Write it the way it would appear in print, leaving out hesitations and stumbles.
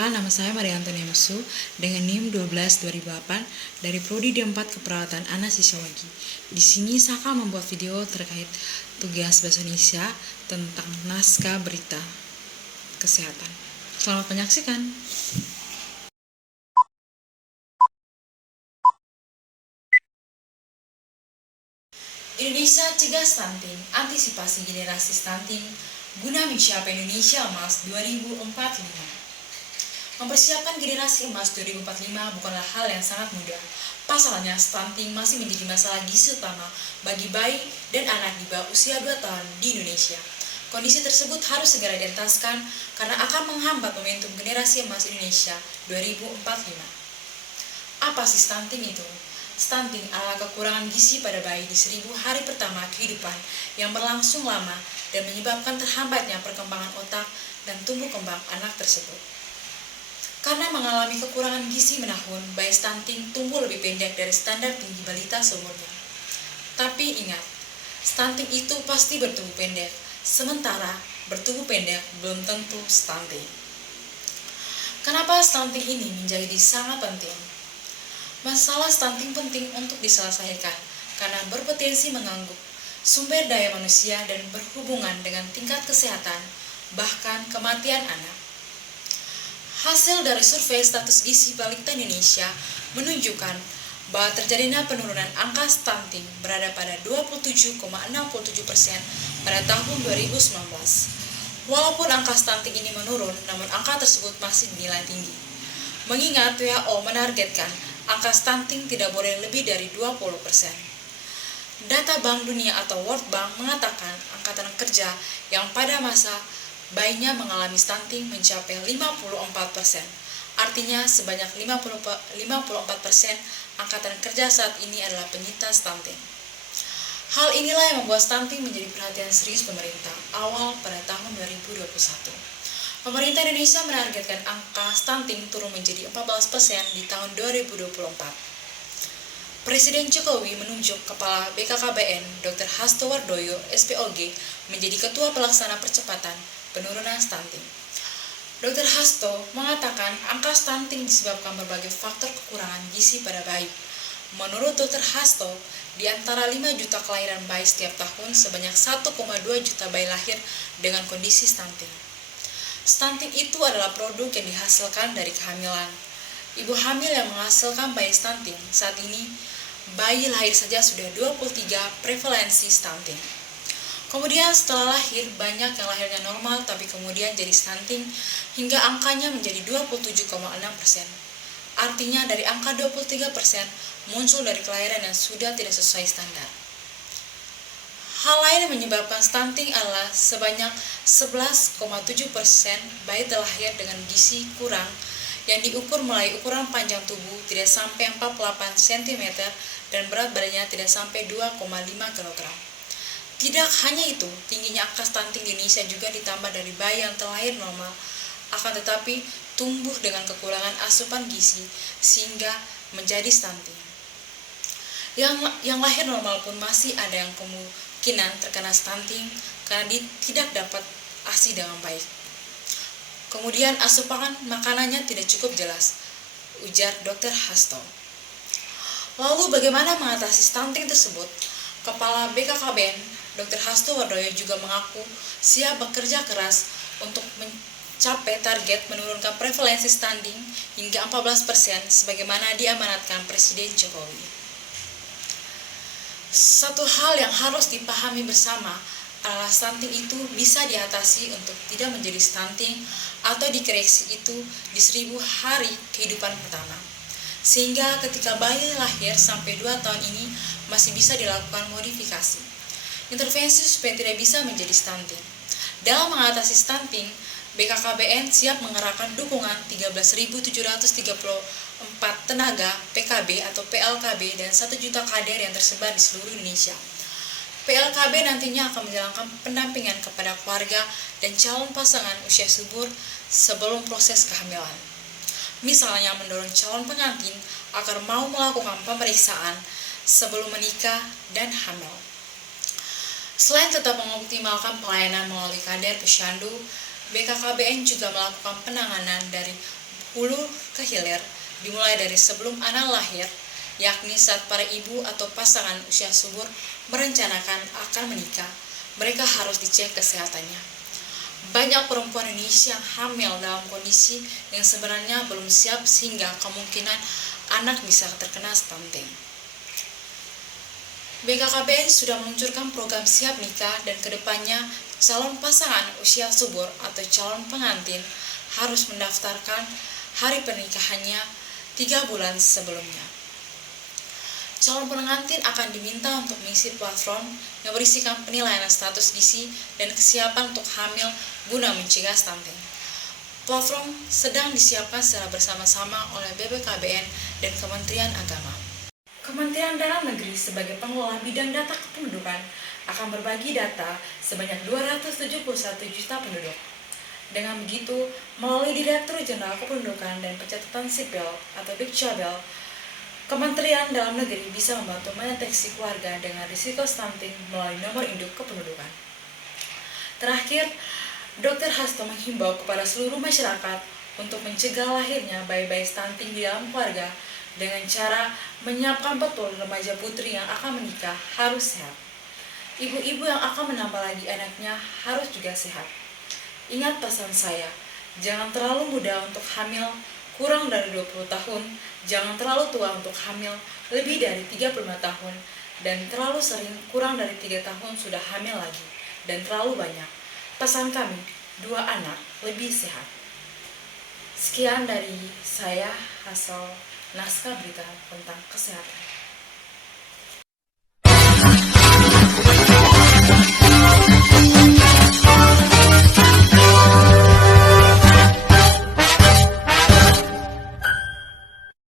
Perkenalkan, nama saya Maria Antonia Musu dengan NIM 12 2008 dari Prodi D4 Keperawatan Anak Siswawagi. Di sini saya akan membuat video terkait tugas bahasa Indonesia tentang naskah berita kesehatan. Selamat menyaksikan. Indonesia Cegah Stunting, Antisipasi Generasi Stunting guna mencapai Indonesia Emas 2045. Mempersiapkan generasi emas 2045 bukanlah hal yang sangat mudah. Pasalnya, stunting masih menjadi masalah gizi utama bagi bayi dan anak di bawah usia 2 tahun di Indonesia. Kondisi tersebut harus segera dientaskan karena akan menghambat momentum generasi emas Indonesia 2045. Apa sih stunting itu? Stunting adalah kekurangan gizi pada bayi di 1000 hari pertama kehidupan yang berlangsung lama dan menyebabkan terhambatnya perkembangan otak dan tumbuh kembang anak tersebut. Karena mengalami kekurangan gizi menahun, bayi stunting tumbuh lebih pendek dari standar tinggi balita seumurnya. Tapi ingat, stunting itu pasti bertubuh pendek, sementara bertubuh pendek belum tentu stunting. Kenapa stunting ini menjadi sangat penting? Masalah stunting penting untuk diselesaikan karena berpotensi mengganggu sumber daya manusia dan berhubungan dengan tingkat kesehatan, bahkan kematian anak. Hasil dari survei status gizi balita Indonesia menunjukkan bahwa terjadinya penurunan angka stunting berada pada 27,67% pada tahun 2019. Walaupun angka stunting ini menurun, namun angka tersebut masih dinilai tinggi. Mengingat WHO menargetkan angka stunting tidak boleh lebih dari 20%. Data Bank Dunia atau World Bank mengatakan angkatan kerja yang pada masa bayinya mengalami stunting mencapai 54%. Artinya sebanyak 54% angkatan kerja saat ini adalah penyintas stunting. Hal inilah yang membuat stunting menjadi perhatian serius pemerintah awal pada tahun 2021. Pemerintah Indonesia menargetkan angka stunting turun menjadi 14% di tahun 2024. Presiden Jokowi menunjuk Kepala BKKBN Dr. Hasto Wardoyo, SPOG, menjadi Ketua Pelaksana Percepatan Penurunan Stunting. Dr. Hasto mengatakan angka stunting disebabkan berbagai faktor kekurangan gizi pada bayi. Menurut Dr. Hasto, di antara 5 juta kelahiran bayi setiap tahun, sebanyak 1,2 juta bayi lahir dengan kondisi stunting. Stunting itu adalah produk yang dihasilkan dari kehamilan. Ibu hamil yang menghasilkan bayi stunting, saat ini bayi lahir saja sudah 23 prevalensi stunting. Kemudian setelah lahir, banyak yang lahirnya normal tapi kemudian jadi stunting hingga angkanya menjadi 27,6%. Artinya dari angka 23% muncul dari kelahiran yang sudah tidak sesuai standar. Hal lain yang menyebabkan stunting adalah sebanyak 11,7% bayi terlahir dengan gizi kurang yang diukur mulai ukuran panjang tubuh tidak sampai 48 cm dan berat badannya tidak sampai 2,5 kg. Tidak hanya itu, tingginya angka stunting di Indonesia juga ditambah dari bayi yang terlahir normal, akan tetapi tumbuh dengan kekurangan asupan gizi sehingga menjadi stunting. Yang lahir normal pun masih ada yang kemungkinan terkena stunting karena tidak dapat ASI dengan baik. Kemudian asupan makanannya tidak cukup jelas, ujar Dr. Hasto. Lalu bagaimana mengatasi stunting tersebut? Kepala BKKBN Dr. Hasto Wardoyo juga mengaku siap bekerja keras untuk mencapai target menurunkan prevalensi stunting hingga 14% sebagaimana diamanatkan Presiden Jokowi. Satu hal yang harus dipahami bersama adalah stunting itu bisa diatasi untuk tidak menjadi stunting atau dikoreksi itu di 1000 hari kehidupan pertama. Sehingga ketika bayi lahir sampai 2 tahun ini masih bisa dilakukan modifikasi. Intervensi supaya tidak bisa menjadi stunting. Dalam mengatasi stunting, BKKBN siap mengerahkan dukungan 13.734 tenaga PKB atau PLKB dan 1 juta kader yang tersebar di seluruh Indonesia. PLKB nantinya akan menjalankan pendampingan kepada keluarga dan calon pasangan usia subur sebelum proses kehamilan. Misalnya mendorong calon pengantin agar mau melakukan pemeriksaan sebelum menikah dan hamil. Selain tetap mengoptimalkan pelayanan melalui kader posyandu, BKKBN juga melakukan penanganan dari hulu ke hilir, dimulai dari sebelum anak lahir, yakni saat para ibu atau pasangan usia subur merencanakan akan menikah, mereka harus dicek kesehatannya. Banyak perempuan Indonesia yang hamil dalam kondisi yang sebenarnya belum siap sehingga kemungkinan anak bisa terkena stunting. BKKBN sudah meluncurkan program siap nikah dan kedepannya calon pasangan usia subur atau calon pengantin harus mendaftarkan hari pernikahannya 3 bulan sebelumnya. Calon pengantin akan diminta untuk mengisi platform yang berisikan penilaian status gizi dan kesiapan untuk hamil guna mencegah stunting. Platform sedang disiapkan secara bersama-sama oleh BPKBN dan Kementerian Agama. Kementerian Dalam Negeri sebagai pengelola bidang data kependudukan akan berbagi data sebanyak 271 juta penduduk. Dengan begitu, melalui Direktur Jenderal Kependudukan dan Pencatatan Sipil atau Dukcapil, Kementerian Dalam Negeri bisa membantu mendeteksi keluarga dengan risiko stunting melalui nomor induk kependudukan. Terakhir, Dr. Hasto menghimbau kepada seluruh masyarakat untuk mencegah lahirnya bayi-bayi stunting di dalam keluarga dengan cara menyiapkan betul remaja putri yang akan menikah harus sehat. Ibu-ibu yang akan menambah lagi anaknya harus juga sehat. Ingat pesan saya, jangan terlalu muda untuk hamil kurang dari 20 tahun, jangan terlalu tua untuk hamil lebih dari 35 tahun, dan terlalu sering kurang dari 3 tahun sudah hamil lagi, dan terlalu banyak. Pesan kami, 2 anak lebih sehat. Sekian dari saya, hasil naskah berita tentang kesehatan.